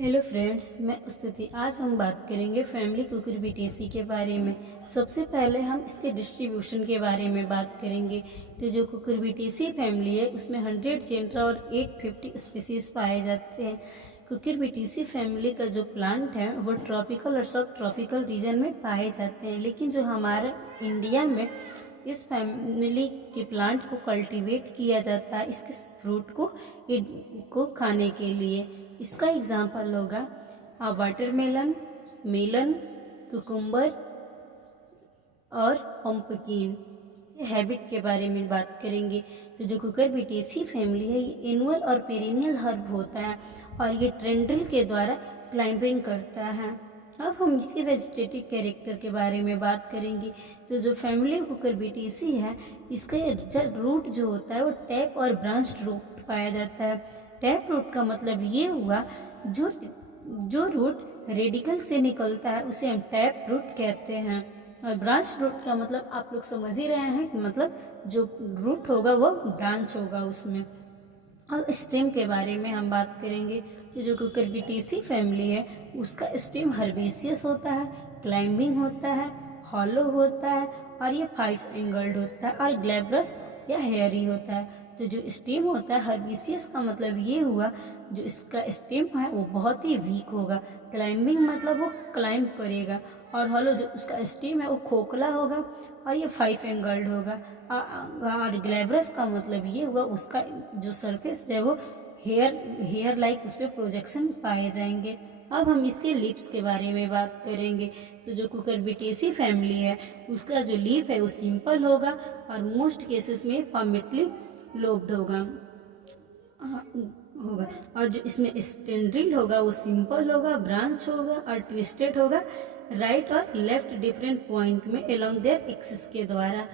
Hello friends, मैं स्तुति। आज हम बात करेंगे फैमिली कुकुरबिटेसी के बारे में। सबसे पहले हम इसके डिस्ट्रीब्यूशन के बारे में बात करेंगे। तो जो कुकुरबिटेसी फैमिली है उसमें 100 जेंट्रा और 850 स्पीसीज पाए जाते हैं। कुकुरबिटेसी फैमिली का जो प्लांट है वो ट्रॉपिकल और सब ट्रॉपिकल रीजन में पाए जाते हैं, लेकिन जो हमारा इंडिया में इस फैमिली के प्लांट को कल्टीवेट किया जाता है इसके फ्रूट को खाने के लिए। इसका एग्जाम्पल होगा वाटरमेलन, मेलन, कुकुम्बर और पंपकिन। हैबिट के बारे में बात करेंगे। तो जो कुकुरबिटेसी फैमिली है ये एनुअल और पेरिनियल हर्ब होता है और ये ट्रेंड्रिल के द्वारा क्लाइंबिंग करता है। अब हम इसके वेजिटेटिव कैरेक्टर के बारे में बात करेंगे। तो जो फैमिली कुकुरबिटेसी है इसका रूट जो होता है वो टैप और ब्रांच्ड रूट पाया जाता है। टैप रूट का मतलब ये हुआ जो रूट रेडिकल से निकलता है उसे हम टैप रूट कहते हैं। और ब्रांच रूट का मतलब आप लोग समझ ही रहे हैं कि मतलब जो रूट होगा वो ब्रांच होगा उसमें। और स्टेम के बारे में हम बात करेंगे। तो जो कुकुरबिटेसी फैमिली है उसका स्टेम हर्बेसियस होता है, क्लाइंबिंग होता है, हॉलो होता है और ये 5 एंगल्ड होता है और ग्लैब्रस या हेयरी होता है। तो जो स्टेम होता है हर्बेसियस का मतलब ये हुआ जो इसका स्टेम है वो बहुत ही वीक होगा। क्लाइंबिंग मतलब वो क्लाइंब करेगा और हॉलो जो उसका स्टेम है वो खोखला होगा और ये 5 एंगल्ड होगा। और ग्लैब्रस का मतलब ये हुआ उसका जो सरफेस है वो हेयर लाइक उस पर प्रोजेक्शन पाए जाएंगे। अब हम इसके लीव्स के बारे में बात करेंगे। तो जो कुकुरबिटेसी फैमिली है उसका जो लीफ है वो सिंपल होगा और मोस्ट केसेस में परमिटली लोब्ड होगा और जो इसमें स्टेंड्रिल होगा वो सिंपल होगा, ब्रांच होगा और ट्विस्टेड होगा राइट और लेफ्ट डिफरेंट पॉइंट में अलोंग देयर एक्सिस के द्वारा।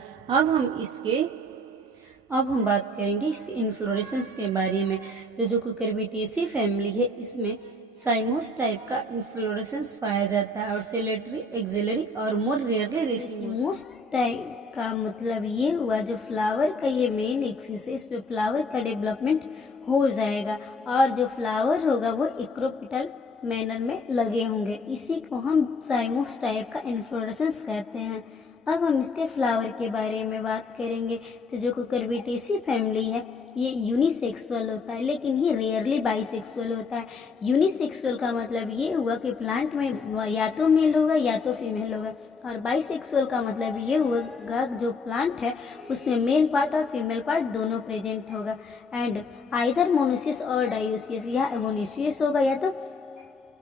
अब हम बात करेंगे इसके इन्फ्लोरेसेंस के बारे में। तो जो कुकुरबिटेसी फैमिली है इसमें साइमोस टाइप का इन्फ्लोरेसेंस पाया जाता है और सेलेटरी, एक्सिलरी और मोर रेयरली रेसिमोस टाइप का मतलब ये हुआ जो फ्लावर का ये मेन एक्सिस है इस पे फ्लावर का डेवलपमेंट हो जाएगा और जो फ्लावर होगा वो इक्रोपिटल मैनर में लगे होंगे। इसी को हम साइमोस टाइप का इन्फ्लोरेसेंस कहते हैं। अब हम इसके फ्लावर के बारे में बात करेंगे। तो जो कुकुरबिटेसी फैमिली है ये यूनिसेक्सुअल होता है, लेकिन ये रेयरली बाइसेक्सुअल होता है। यूनिसेक्सुअल का मतलब ये हुआ कि प्लांट में या तो मेल होगा या तो फीमेल होगा और बाइसेक्सुअल का मतलब ये होगा जो प्लांट है उसमें मेल पार्ट और फीमेल पार्ट दोनों प्रेजेंट होगा एंड आइदर मोनोसियस और डायोसियस, या मोनोसियस होगा या तो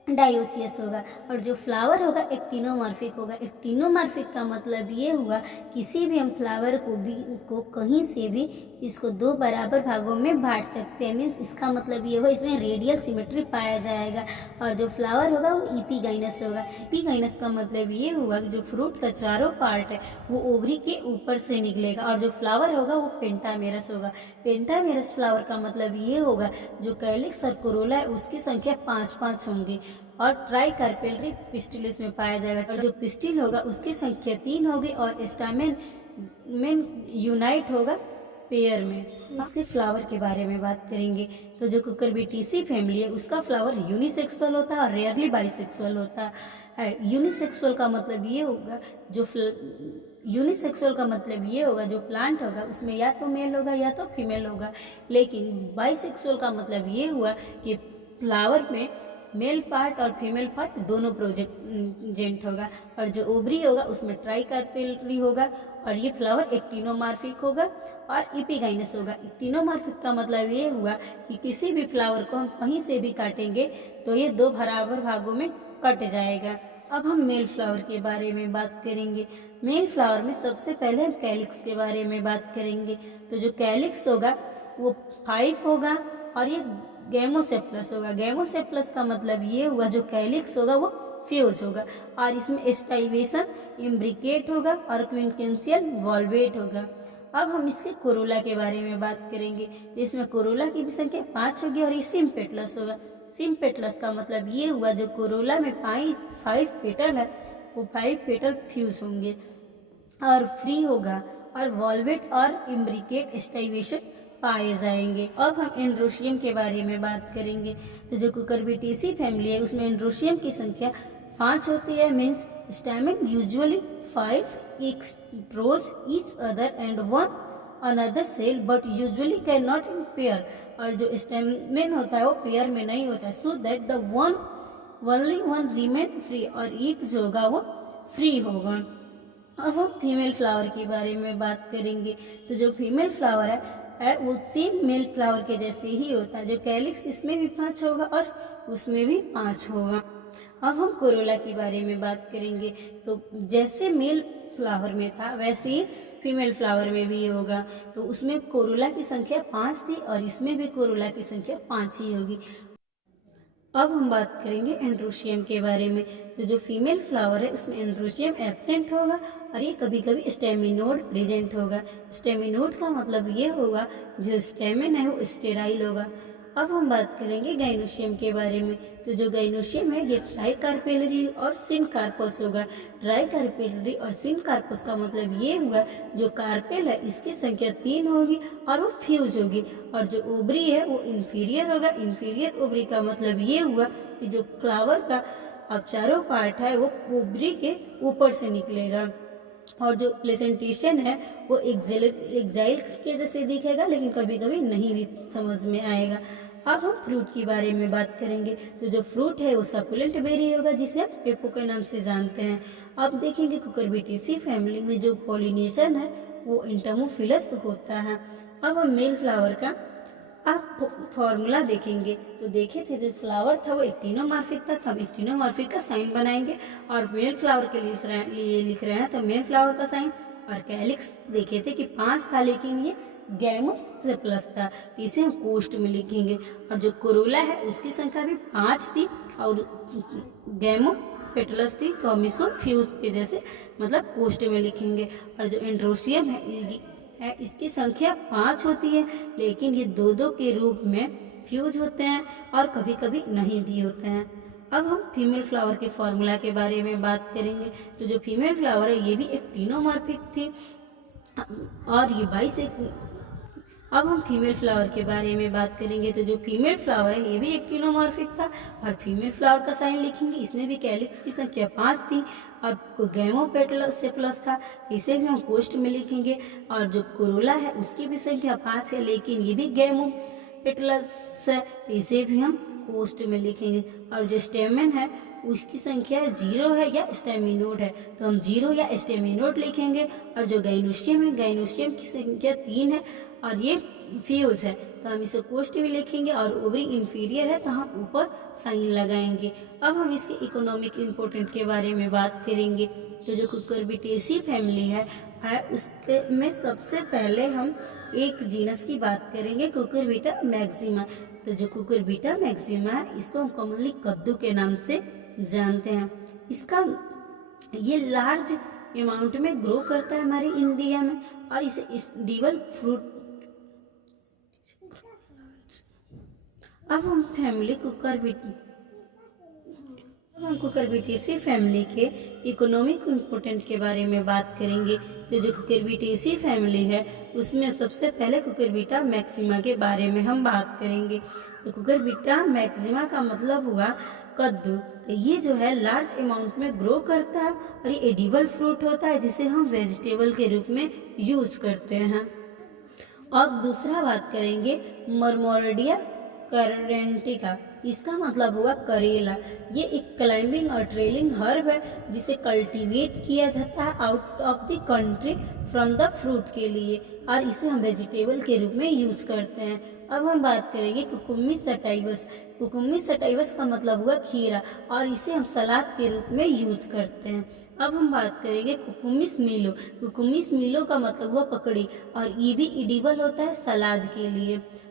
डायोसियस होगा। और जो फ्लावर होगा एक्टिनोमॉर्फिक होगा। एक्टिनोमॉर्फिक का मतलब ये हुआ किसी भी हम फ्लावर को कहीं से भी इसको 2 बराबर भागों में बांट सकते हैं। मीन्स इसका मतलब ये हुआ इसमें रेडियल सिमेट्री पाया जाएगा। और जो फ्लावर होगा वो इपीगाइनस होगा। इपीगाइनस का मतलब ये हुआ कि जो फ्रूट का चारों पार्ट है वो ओवरी के ऊपर से निकलेगा और जो फ्लावर होगा वो पेंटामेरस होगा। पेंटामेरस फ्लावर का मतलब ये होगा जो कैलिक्स और कोरोला है उसकी संख्या 5-5 होंगी और ट्राई कार्पेलरी पिस्टिलिस में पाया जाएगा और जो पिस्टिल होगा उसकी संख्या 3 होगी और स्टामेन यूनाइट होगा पेयर में। इसके फ्लावर के बारे में बात करेंगे। तो जो कुकुरबिटेसी फैमिली है उसका फ्लावर यूनिसेक्सुअल होता है और रेयरली बाइसेक्सुअल होता है। यूनिसेक्सुअल का मतलब ये होगा जो प्लांट होगा उसमें या तो मेल होगा या तो फीमेल होगा। लेकिन बाइसेक्सुअल का मतलब ये हुआ कि फ्लावर में मेल पार्ट और फीमेल पार्ट दोनों प्रेजेंट होगा और जो ओवरी होगा उसमें ट्राई कार्पेलरी होगा और ये फ्लावर एक्टिनोमॉर्फिक होगा और इपीगाइनस होगा। एक्टिनोमॉर्फिक का मतलब ये हुआ कि किसी भी फ्लावर को हम कहीं से भी काटेंगे तो ये 2 बराबर भागों में कट जाएगा। अब हम मेल फ्लावर के बारे में बात करेंगे। मेल फ्लावर में सबसे पहले हम कैलिक्स के बारे में बात करेंगे। तो जो कैलिक्स होगा वो 5 होगा और ये गैमोसेप्लस होगा। गैमोसेप्लस का मतलब ये हुआ जो कैलिक्स होगा वो फ्यूज होगा और इसमें एस्टाइवेशन इम्ब्रिकेट होगा और क्विंटेंशियल वॉल्वेट होगा। अब हम इसके कोरोला के बारे में बात करेंगे। तो इसमें कोरोला की भी संख्या 5 होगी और ये सिम्पेटलस होगा। सिम्पेटलस का मतलब ये हुआ जो कोरोला में 5 पेटल है वो 5 पेटल फ्यूज होंगे और फ्री होगा और वॉल्वेट और इम्ब्रिकेट एस्टाइवेशन पाए जाएंगे। अब हम एंड्रोशियम के बारे में बात करेंगे। तो जो कुकुरबिटेसी फैमिली है उसमें एंड्रोशियम की संख्या 5 होती है। Means stamen usually 5 extrorse each other and one another cell but usually can not in pair. और जो स्टैमेन होता है वो पेयर में नहीं होता है, so that the only one remain free, और एक जो होगा वो फ्री होगा। अब हम फीमेल फ्लावर के बारे में बात करेंगे। तो जो फीमेल फ्लावर है वो सेम मेल फ्लावर के जैसे ही होता है। जो कैलिक्स इसमें भी 5 होगा और उसमें भी 5 होगा। अब हम कोरोला के बारे में बात करेंगे। तो जैसे मेल फ्लावर में था वैसे ही फीमेल फ्लावर में भी होगा। तो उसमें कोरोला की संख्या 5 थी और इसमें भी कोरोला की संख्या 5 ही होगी। अब हम बात करेंगे एंड्रोशियम के बारे में। तो जो फीमेल फ्लावर है उसमें एंड्रोशियम एब्सेंट होगा और ये कभी कभी स्टेमिनोड प्रेजेंट होगा। स्टेमिनोड का मतलब ये होगा जो स्टेमिन है वो स्टेराइल होगा। अब हम बात करेंगे गाइनोशियम के बारे में। तो जो गाइनोशियम है ये ट्राइकार्पेलरी और सिनकार्पस होगा। ट्राइकार्पेलरी और सिनकार्पस का मतलब ये हुआ जो कार्पेल है इसकी संख्या 3 होगी और वो फ्यूज होगी। और जो ओवरी है वो इंफीरियर होगा। इंफीरियर ओवरी का मतलब ये हुआ कि जो फ्लावर का अब चारों पार्ट है वो ओवरी के ऊपर से निकलेगा। और जो प्लेसेंटेशन है वो एक्जाइल के जैसे दिखेगा, लेकिन कभी कभी नहीं भी समझ में आएगा। अब हम फ्रूट के बारे में बात करेंगे। तो जो फ्रूट है वो सकुलेंट बेरी होगा जिसे हम पेपो के नाम से जानते हैं। अब देखेंगे कुकुरबिटेसी फैमिली में जो पॉलिनेशन है वो एंटोमोफिलस होता है। अब हम मेल फ्लावर का आप फॉर्मूला देखेंगे। तो देखे थे जो फ्लावर था वो एक्टिनोमॉर्फिक था, तो हम एक्टिनोमॉर्फिक का साइन बनाएंगे और मेल फ्लावर के लिए लिख रहे हैं तो मेल फ्लावर का साइन। और कैलिक्स देखे थे कि 5 था लेकिन ये गैमो से प्लस था, तो इसे हम कोष्ट में लिखेंगे। और जो कोरोला है उसकी संख्या भी 5 थी और गैमो पेटलस थी, तो हम इसको फ्यूज के जैसे मतलब कोष्ट में लिखेंगे। और जो एंड्रोशियम है इसकी संख्या 5 होती है लेकिन ये 2-2 के रूप में फ्यूज होते हैं और कभी कभी नहीं भी होते हैं। अब हम फीमेल फ्लावर के फॉर्मूला के बारे में बात करेंगे। तो जो फीमेल फ्लावर है ये भी एक्टिनोमॉर्फिक थी और ये 22। अब हम फीमेल फ्लावर के बारे में बात करेंगे। तो जो फीमेल फ्लावर है ये भी एक्टिनोमॉर्फिक था और फीमेल फ्लावर का साइन लिखेंगे। इसमें भी कैलिक्स की संख्या 5 थी और गैमो पेटलस से प्लस था, इसे भी हम कोष्ट में लिखेंगे। और जो कोरोला है उसकी भी संख्या 5 है लेकिन ये भी गैमो पेटलस है, तो इसे भी हम कोष्ट में लिखेंगे। और जो स्टेमेन है उसकी संख्या 0 है या स्टेमिनोड है, तो हम 0 या स्टेमिनोड लिखेंगे। और जो गाइनोशियम है गाइनोशियम की संख्या 3 है और ये फ्यूज है, तो हम इसे कोष्ट में लिखेंगे। और ओवरी इंफीरियर है तो हम ऊपर साइन लगाएंगे। अब हम इसके इकोनॉमिक इम्पोर्टेंट के बारे में बात करेंगे। तो जो कुकुरबिटेसी फैमिली है उसके में सबसे पहले हम एक जीनस की बात करेंगे, कुकुरबिटा मैक्सिमा। तो जो कुकुरबिटा मैक्सिमा है इसको हम कॉमनली कद्दू के नाम से जानते हैं। इसका ये लार्ज अमाउंट में ग्रो करता है हमारे इंडिया में और इसे डिवल फ्रूट। अब हम कुकुरबिटेसी फैमिली के इकोनॉमिक इम्पोर्टेंट के बारे में बात करेंगे। तो जो कुकुरबिटेसी फैमिली है उसमें सबसे पहले कुकुरबिटा मैक्सिमा के बारे में हम बात करेंगे। तो कुकुरबिटा मैक्सिमा का मतलब हुआ कद्दू। तो ये जो है लार्ज अमाउंट में ग्रो करता है और ये एडिबल फ्रूट होता है जिसे हम वेजिटेबल के रूप में यूज करते हैं। अब दूसरा बात करेंगे मरमोरडिया करेंटिका। इसका मतलब हुआ करेला। ये एक क्लाइंबिंग और ट्रेलिंग हर्ब है जिसे कल्टीवेट किया जाता है out of the country from the fruit के लिए और इसे हम वेजिटेबल के रूप में यूज करते हैं। अब हम बात करेंगे कुकुम्बिस सटाइवस। कुकुम्बिस सटाइवस का मतलब हुआ खीरा और इसे हम सलाद के रूप में यूज करते हैं। अब हम बात करेंगे कुकुम्बिस मिलो। कुकुम्बिस मिलो का मतलब हुआ पकड़ी और ये भी एडिबल होता है सलाद के लिए।